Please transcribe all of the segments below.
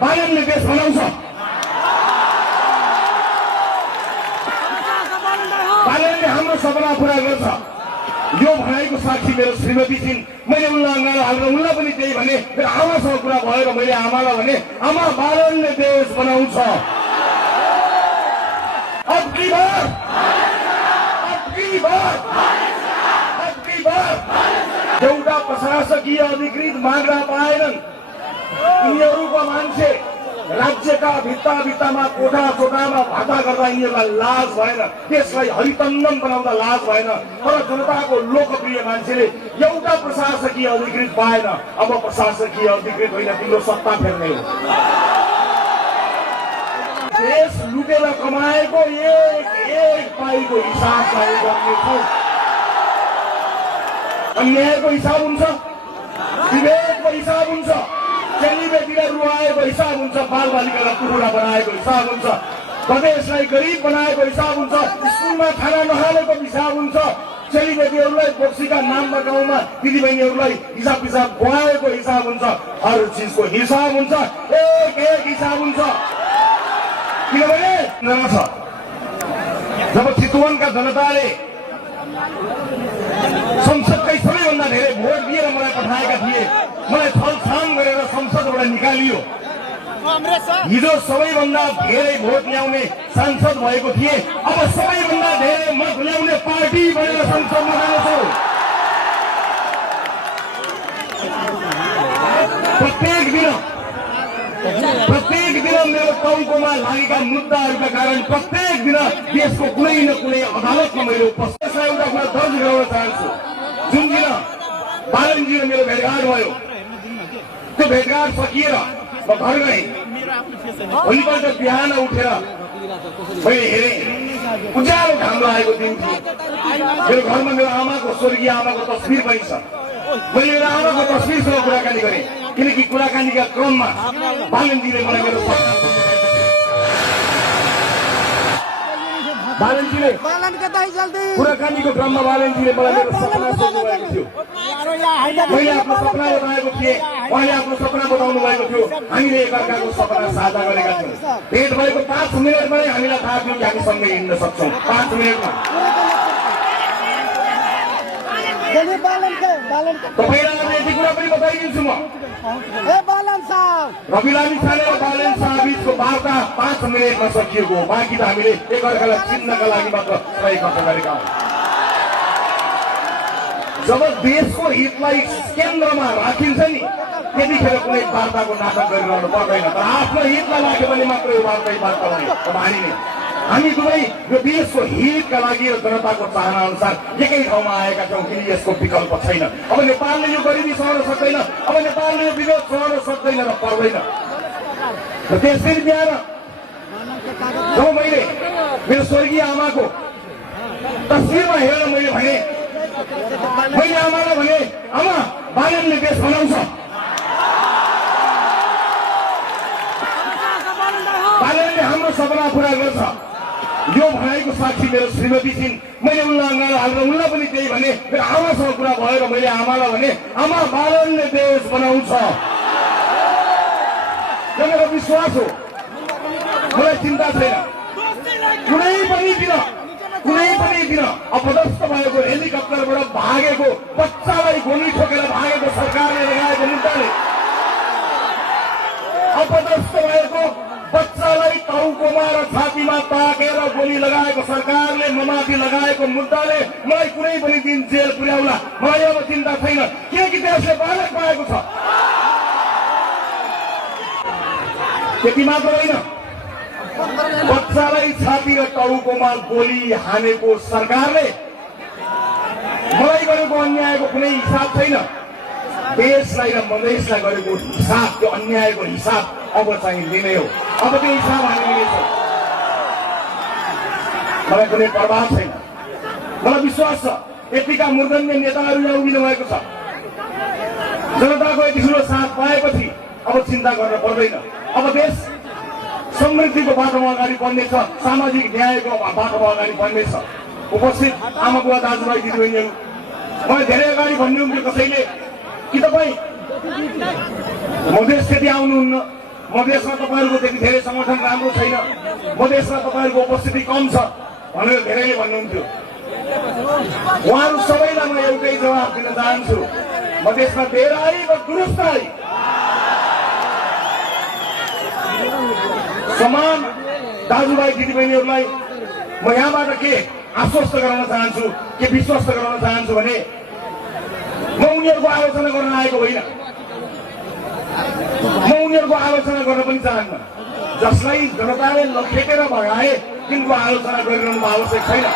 बालनले देश बनाउँछ, बालनले हाम्रो सपना पूरा गर्छ। यो भनाइको साक्षी मेरो श्रीमती छिन्। मैले उनलाई अँगालो हालेर उनलाई पनि त्यही भने, मेरो आमासँग कुरा भएर मैले आमालाई भने, आमा बालनले देश बनाउँछ। अबकी बार एउटा प्रशासकीय अधिकृत माग्दा पाएनन्। यिनीहरूको मान्छे राज्यका भित्तामा कोठा चोटामा भाटा गर्दा यिनीहरूलाई लाज भएन, त्यसलाई हरितङ्गम बनाउँदा लाज भएन। तर जनताको लोकप्रिय मान्छेले एउटा प्रशासकीय अधिकृत पाएन। अब प्रशासकीय अधिकृत होइन, तिम्रो सत्ता फेर्ने हो। देश लुटेर कमाएको एक पाइको हिसाब गर्नेछौ। अन्यायको हिसाब हुन्छ, विवेकको हिसाब हुन्छ, चेलीबेटीलाई रुवाएको हिसाब हुन्छ, बालबालिकालाई कुखुरा बनाएको हिसाब हुन्छ, प्रदेशलाई गरिब बनाएको हिसाब हुन्छ, स्कुलमा खाना नखानेको हिसाब हुन्छ, चेलीबेटीहरूलाई बोक्सीका नाममा गाउँमा दिदीबहिनीहरूलाई हिसाब पिसाब गुहाएको हिसाब हुन्छ। हर चिजको हिसाब हुन्छ, एक हिसाब हुन्छ। किनभने जब चितवनका जनताले संसदकै सबैभन्दा धेरै भोट दिएर मलाई पठाएका थिए, मलाई छलछाम गरेर संसदबाट निकालियो। हिजो सबैभन्दा धेरै भोट ल्याउने सांसद भएको थिए, अब सबैभन्दा धेरै मत ल्याउने पार्टी बनेर संसदमा जानेछु। प्रत्येक दिन मेरो टाउकोमा लागेका मुद्दाहरूका कारण प्रत्येक दिन देशको कुनै न कुनै अदालतमा मैले उपस्थित एउटा कुरा दर्ज गराउन चाहन्छु। जुन दिन बालनजी र मेरो भेटघाट भयो, त्यो भेटघाट सकिएर म घर गएँ। भोलिपल्ट बिहान उठेर मैले हेरेँ, उज्यालो घाम लागेको दिन थियो। मेरो घरमा मेरो आमाको, स्वर्गीय आमाको तस्बिर पनि छ। मैले मेरो आमाको तस्बिरसँग कुराकानी गरेँ, किनकि कुराकानीका क्रममा बालनजीले मलाई मेरो कुराकानीको क्रममा बालनजीले मलाई मेरो सपना सोध्नुभएको थियो। मैले आफ्नो सपना बताएको थिएँ, उहाँले आफ्नो सपना बताउनु भएको थियो। हामीले एकअर्काको सपना साझा गरेका थियौँ। भेट भएको 5 मिनटमा नै हामीलाई थाहा थियो कि हामी सँगै हिँड्न सक्छौँ। 5 मिनटमा तपाईँलाई यति कुरा पनि बताइदिन्छु म। रविलामी छाने र बालन शाह बीचको वार्ता 5 मिनटमा सकिएको हो। बाँकी त हामीले एकअर्कालाई चिन्नका लागि मात्र समय खर्च गरेका हौँ। जब देशको हितलाई केन्द्रमा राखिन्छ नि, त्यतिखेर कुनै वार्ताको नाटक गरिरहनु पर्दैन। तर आफ्नो हितलाई राख्यो भने मात्र यो वार्ता हुने। अब हामी दुवै यो देशको हितका लागि र जनताको चाहना अनुसार एकै ठाउँमा आएका छौँ, किन यसको विकल्प छैन। अब नेपालले यो गरिबी सहन सक्दैन, अब नेपालले यो विरोध सहन सक्दैन र पर्दैन। र त्यसरी बिहान जब मैले मेरो स्वर्गीय आमाको तस्बिरमा हेरेर मैले आमालाई भने, आमा बालनले देश बनाउँछ, बालनले हाम्रो सपना पूरा गर्छ। यो भनाइको साक्षी मेरो श्रीमती छिन्। मैले उनलाई अँगालो हालेर उनलाई पनि त्यही भने, मेरो आमासँग कुरा भएर मैले आमालाई भने, आमा बालनले देश बनाउँछ। यो मेरो विश्वास हो। मलाई चिन्ता छैन। कुनै पनि दिन अपदस्थ भएको हेलिकप्टरबाट भागेको बच्चालाई गोली ठोकेर भागेको सरकारले लगाएको मुद्दाले, अपदस्थ भएको बच्चालाई टाउकोमा र छातीमा ताकेर गोली लगाएको सरकारले ममाथि लगाएको मुद्दाले मलाई कुनै पनि दिन जेल पुर्याउला। मलाई अब चिन्ता छैन, किनकि देशले बालक पाएको छ। त्यति मात्र होइन, बच्चालाई छाती र टाउकोमा गोली हानेको सरकारले मलाई गरेको अन्यायको कुनै हिसाब छैन। देशलाई र मधेसलाई गरेको हिसाब, त्यो अन्यायको हिसाब अब चाहिँ लिने हो। अब त्यो हिसाब हामी लिनेछौँ। मलाई कुनै प्रभाव छैन। मलाई विश्वास छ यतिका मूर्धन्य नेताहरू यहाँ उभिनु भएको छ। जनताको यति ठुलो साथ पाएपछि अब चिन्ता गर्न पर्दैन। अब देश समृद्धिको बाटोमा अगाडि बढ्नेछ, सामाजिक न्यायको बाटोमा अगाडि बढ्नेछ। उपस्थित आमा बुवा दाजुभाइ दिदीबहिनीहरू, मलाई धेरै अगाडि भन्नुहुन्थ्यो कसैले कि तपाईँ मधेस त्यति आउनुहुन्न, मधेसमा तपाईँहरूको त्यति धेरै संगठन राम्रो छैन, मधेसमा तपाईँहरूको उपस्थिति कम छ भनेर धेरैले भन्नुहुन्थ्यो। उहाँहरू सबैलाई म एउटै जवाब दिन चाहन्छु, मधेसमा धेरै र दुरुस्तै समान दाजुभाइ दिदीबहिनीहरूलाई म यहाँबाट के आश्वस्त गराउन चाहन्छु, के विश्वस्त गराउन चाहन्छु भने म उनीहरूको आलोचना गर्न आएको होइन, म उनीहरूको आलोचना गर्न पनि चाहन्न। जसलाई जनताले लखेटेर भगाए तिनको आलोचना गरिरहनु आवश्यक छैन।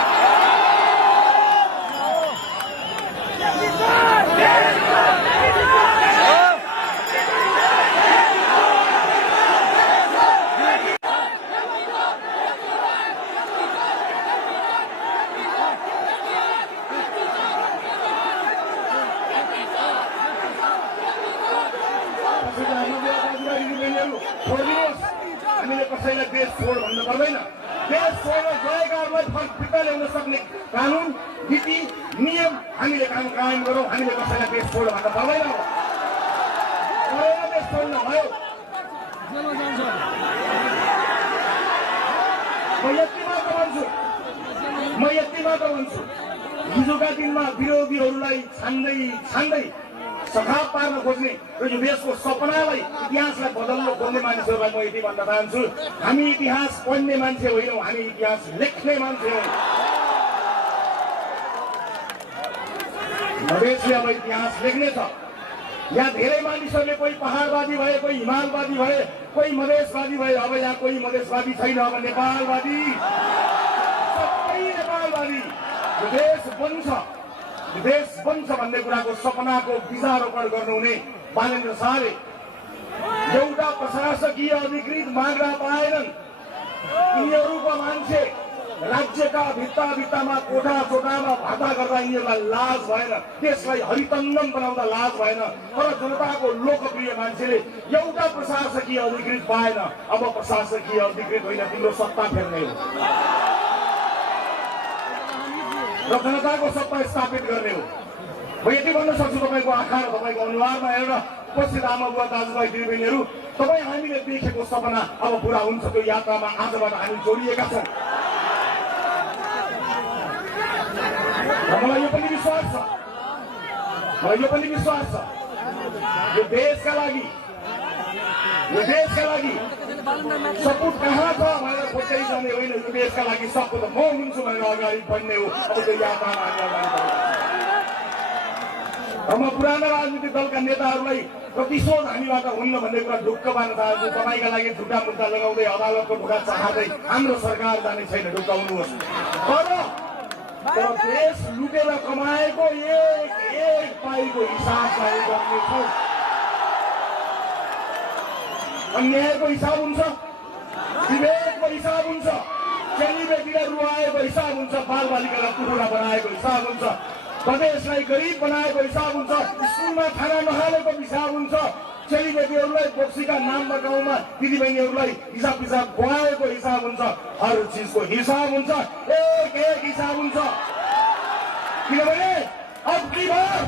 हामीले कसैलाई देश छोड भन्नु पर्दैन। देश छोडेर गएकाहरूलाई फिर्ता ल्याउन सक्ने कानुन नीति नियम हामीले कायम गरौँ। हामीले कसैलाई देश छोड भन्न पर्दैन। देश छोड्न भयो। म यति मात्र भन्छु, हिजोका दिनमा विरोधीहरूलाई छान्दै सखाप पार्न खोज्ने र यो देशको सपनालाई इतिहासलाई बदल्न खोज्ने मानिसहरूलाई म यति भन्न चाहन्छु, हामी इतिहास पढ्ने मान्छे होइनौँ, हामी इतिहास लेख्ने मान्छे हौँ। मधेसले अब इतिहास लेख्नेछ। यहाँ धेरै मानिसहरूले कोही पहाडवादी भए, कोही हिमालवादी भए, कोही मधेसवादी भए। अब यहाँ कोही मधेसवादी छैन, अब नेपालवादी, सबै नेपालवादी। यो देश बन्छ भन्ने कुराको सपनाको बीजारोपण गर्नुहुने बालेन्द्र शाहले एउटा प्रशासकीय अधिकृत माग्दा पाएनन्। यिनीहरूको मान्छे राज्यका भित्तामा कोठामा भाटा गर्दा यिनीहरूलाई लाज भएन, देशलाई हरितङ्गम बनाउँदा लाज भएन। तर जनताको लोकप्रिय मान्छेले एउटा प्रशासकीय अधिकृत पाएन। अब प्रशासकीय अधिकृत होइन, तिम्रो सत्ता फेर्ने हो र जनताको सत्ता स्थापित गर्ने हो। म यति भन्न सक्छु, तपाईँको आँखा र तपाईँको अनुहारमा हेरेर उपस्थित आमा बुवा दाजुभाइ दिदीबहिनीहरू, तपाईँ हामीले देखेको सपना अब पुरा हुन्छ। त्यो यात्रामा आजबाट हामी जोडिएका छौँ। मलाई यो पनि विश्वास छ, यो देशका लागि सपुत कहाँ छ भनेर खोज्दै जाने होइन। यो देशका लागि सपुत म हुन्छु भनेर अगाडि बढ्ने हो। अब त्यो यात्रामा हामी अगाडि बढ्छौँ। म पुराना राजनीतिक दलका नेताहरूलाई प्रतिशोध हामीबाट हुन्न भन्ने कुरा ढुक्क पार्न चाहन्छु। तपाईँका लागि झुटा मुद्दा लगाउँदै अदालतको ढुङ्गा चाहँदै हाम्रो सरकार जाने छैन, ढुक्काउनुहोस्। तर देश लुटेर कमाएको एक पाइको हिसाब गर्नेछौँ। अन्यायको हिसाब हुन्छ, विवेकको हिसाब हुन्छ, चेलीबेटीलाई रुवाएको हिसाब हुन्छ, बालबालिकालाई कुकुरा बनाएको हिसाब हुन्छ, प्रदेशलाई गरिब बनाएको हिसाब हुन्छ, स्कुलमा खाना नहालेको हिसाब हुन्छ, चेलीबेटीहरूलाई बोक्सीका नाममा गाउँमा दिदीबहिनीहरूलाई हिसाब खुवाएको हिसाब हुन्छ। हर चिजको हिसाब हुन्छ, एक हिसाब हुन्छ। किनभने अब की बार